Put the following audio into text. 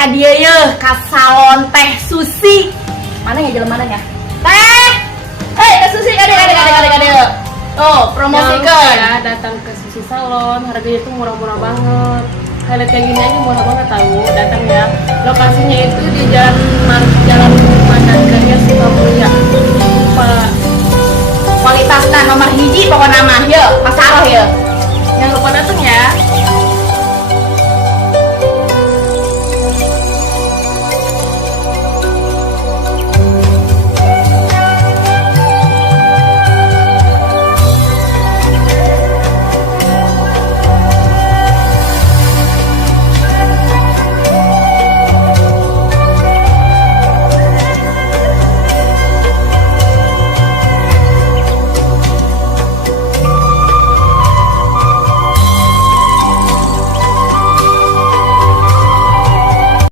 ka dieu yeuh ka salon Teh Susi. Mana ya jelema ya? Teh. Teh Susi kade. Oh, promosikan ya, datang ke Susi Salon, harganya tuh murah-murah banget. Highlight kayak gini aja murah banget tahu. Datang ya. Lokasinya itu di Jalan Mandangkarya Surabaya. kualitas kan nomor hiji pokoknya mah yeuh.